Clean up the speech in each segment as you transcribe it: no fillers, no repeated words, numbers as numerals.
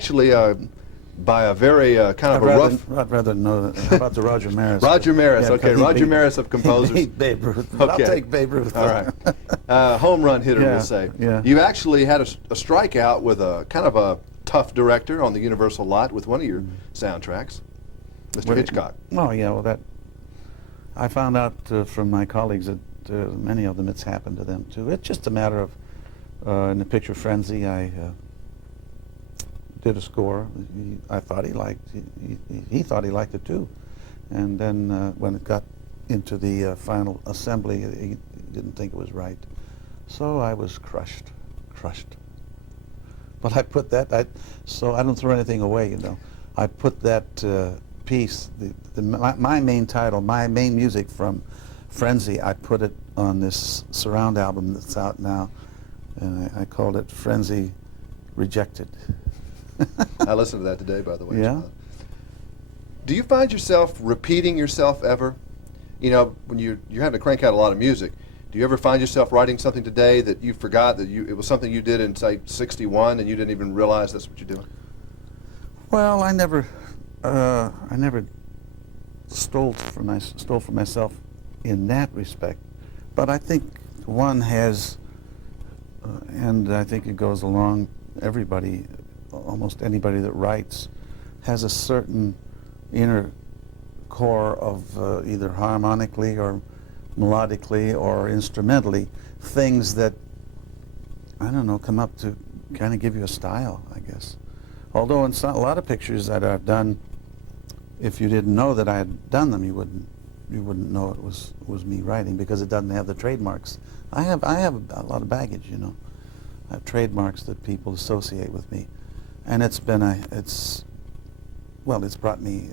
Actually, by a very kind of I'd rather know. How about the Roger Maris? Roger Maris, Yeah, okay, Roger Maris of composers. He beat Babe Ruth. But Okay. I'll take Babe Ruth. All right. Home run hitter, Yeah, we'll say. yeah. You actually had a strikeout with a kind of a tough director on the Universal lot with one of your soundtracks, Mr. Hitchcock. Oh, yeah, well, I found out from my colleagues that many of them, it's happened to them, too. It's just a matter of, in the picture Frenzy, I did a score. I thought he liked. He thought he liked it too, and then when it got into the final assembly, he didn't think it was right. So I was crushed. But I put that. So I don't throw anything away, you know. I put that piece, my main title, my main music from Frenzy. I put it on this surround album that's out now, and I called it Frenzy Rejected. I listened to that today, by the way. Yeah. Do you find yourself repeating yourself ever? You know, when you're having to crank out a lot of music, do you ever find yourself writing something today that you forgot that it was something you did in, say, '61 and you didn't even realize that's what you're doing? Well, I never stole from myself in that respect, but I think one has, and I think it goes along everybody. Almost anybody that writes has a certain inner core of either harmonically or melodically or instrumentally things that, I don't know, come up to kind of give you a style, I guess. Although in a lot of pictures that I've done, if you didn't know that I had done them, you wouldn't know it was me writing, because it doesn't have the trademarks. I have a lot of baggage, you know. I have trademarks that people associate with me. And it's brought me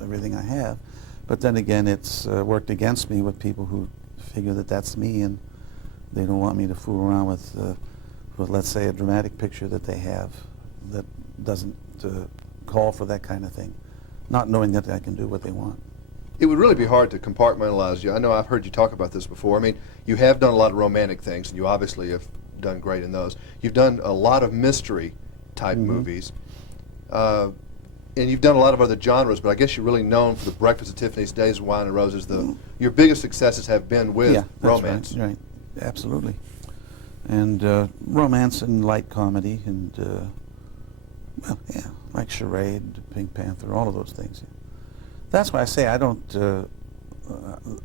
everything I have, but then again, it's worked against me with people who figure that that's me, and they don't want me to fool around with let's say, a dramatic picture that they have that doesn't call for that kind of thing, not knowing that I can do what they want. It would really be hard to compartmentalize you. I know I've heard you talk about this before. I mean, you have done a lot of romantic things, and you obviously have done great in those. You've done a lot of mystery type movies, and you've done a lot of other genres, but I guess you're really known for The Breakfast at Tiffany's, Days of Wine and Roses. Your biggest successes have been with romance. Right, absolutely. And romance and light comedy, and well, yeah, like Charade, Pink Panther, all of those things. That's why I say I don't.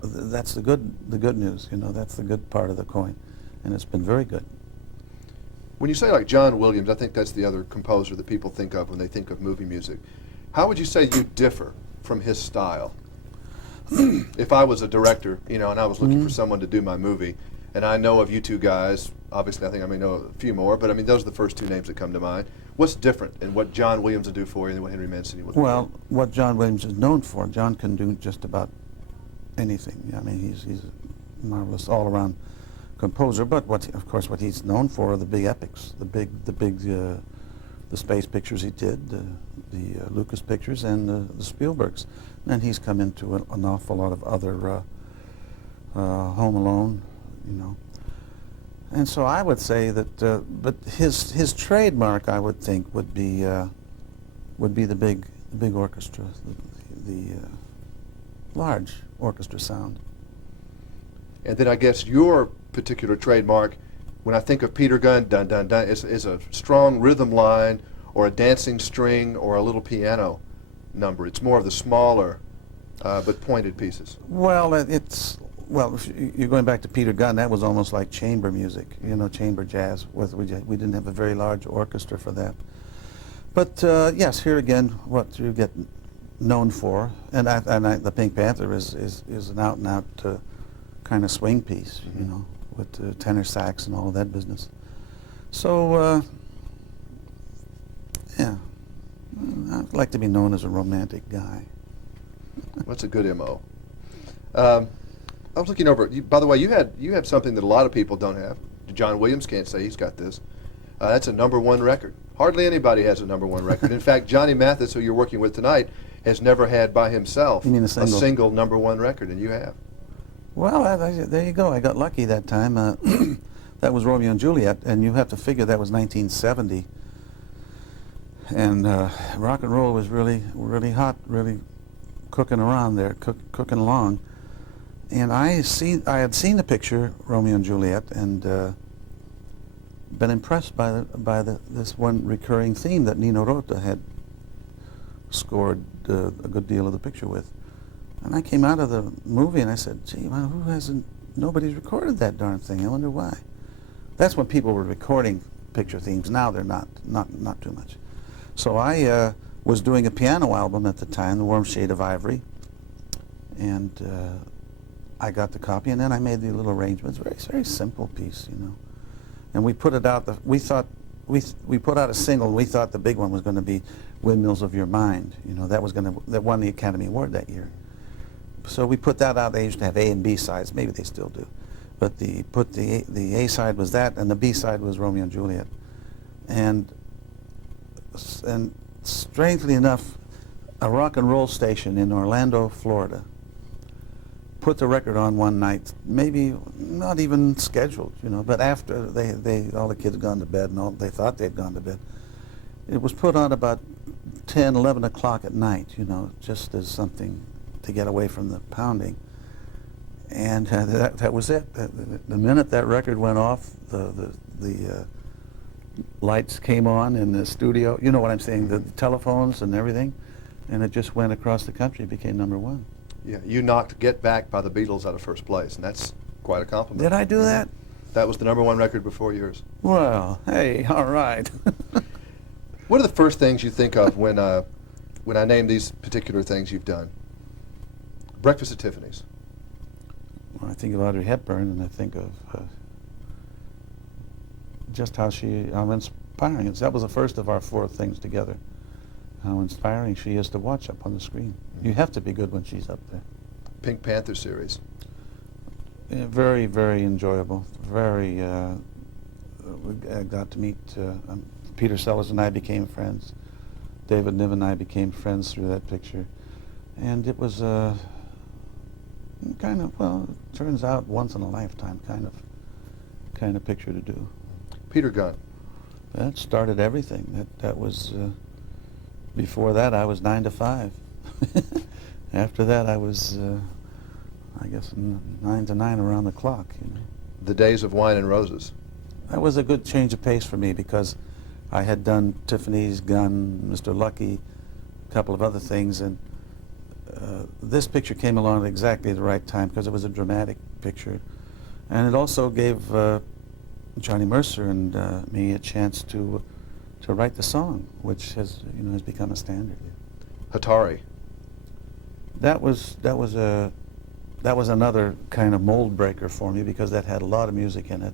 That's the good news, you know. That's the good part of the coin, and it's been very good. When you say like John Williams, I think that's the other composer that people think of when they think of movie music. How would you say you differ from his style? If I was a director, you know, and I was looking for someone to do my movie, and I know of you two guys, obviously I think I may know a few more, but I mean, those are the first two names that come to mind. What's different in what John Williams would do for you than what Henry Mancini would do? Well, what John Williams is known for, John can do just about anything. I mean, he's a marvelous all-around composer, but of course what he's known for are the big epics, the space pictures he did, the Lucas pictures, and the Spielbergs. And he's come into an awful lot of other Home Alone, you know. And so I would say that, but his trademark, I would think, would be the big orchestra, the large orchestra sound. And then I guess your particular trademark, when I think of Peter Gunn, dun dun dun, is a strong rhythm line or a dancing string or a little piano number. It's more of the smaller but pointed pieces. Well, if you're going back to Peter Gunn, that was almost like chamber music, you know, chamber jazz. We didn't have a very large orchestra for that. But yes, here again, what you get known for, and the Pink Panther is an out-and-out kind of swing piece, you know, with tenor sax and all of that business. So, yeah, I'd like to be known as a romantic guy. That's a good MO. I was looking over. By the way, you have something that a lot of people don't have. John Williams can't say he's got this. That's a #1 record. Hardly anybody has a #1 record. In fact, Johnny Mathis, who you're working with tonight, has never had by himself a single #1 record, and you have. Well, there you go. I got lucky that time. That was Romeo and Juliet, and you have to figure that was 1970. And rock and roll was really, really hot, really cooking around there, cooking along. And I had seen the picture, Romeo and Juliet, and been impressed by this one recurring theme that Nino Rota had scored a good deal of the picture with. And I came out of the movie and I said, gee, well, nobody's recorded that darn thing. I wonder why. That's when people were recording picture themes. Now they're not too much. So I was doing a piano album at the time, The Warm Shade of Ivory, and I got the copy, and then I made the little arrangements. Very simple piece, you know. And we put it out. We put out a single. And we thought the big one was going to be "Windmills of Your Mind." You know, that won the Academy Award that year. So we put that out. They used to have A and B sides. Maybe they still do. But the A side was that, and the B side was Romeo and Juliet. And strangely enough, a rock and roll station in Orlando, Florida, put the record on one night, maybe not even scheduled, you know, but after all the kids had gone to bed and they thought they'd gone to bed. It was put on about 10, 11 o'clock at night, you know, just as something to get away from the pounding. And that was it. The minute that record went off, the lights came on in the studio, you know what I'm saying, the telephones and everything, and it just went across the country, became #1. Yeah, you knocked Get Back by the Beatles out of first place, and that's quite a compliment. Did I do that? That was the #1 record before yours. Well, hey, all right. What are the first things you think of when I name these particular things you've done? Breakfast at Tiffany's. Well, I think of Audrey Hepburn, and I think of just how inspiring is. That was the first of our 4 things together. How inspiring she is to watch up on the screen. Mm-hmm. You have to be good when she's up there. Pink Panther series. Yeah, very, very enjoyable. Very, we got to meet, Peter Sellers and I became friends. David Niven and I became friends through that picture. And it was kind of, well, it turns out once in a lifetime kind of picture to do. Peter Gunn. That started everything. That was, before that I was 9 to 5. After that I was, I guess 9 to 9 around the clock. You know. The Days of Wine and Roses. That was a good change of pace for me because I had done Tiffany's, Gunn, Mr. Lucky, a couple of other things, and this picture came along at exactly the right time because it was a dramatic picture, and it also gave Johnny Mercer and me a chance to write the song, which has become a standard. Hatari. That was another kind of mold breaker for me because that had a lot of music in it,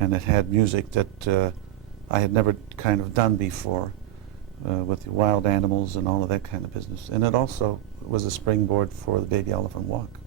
and it had music that I had never kind of done before with the wild animals and all of that kind of business. And it also was a springboard for the Baby Elephant Walk.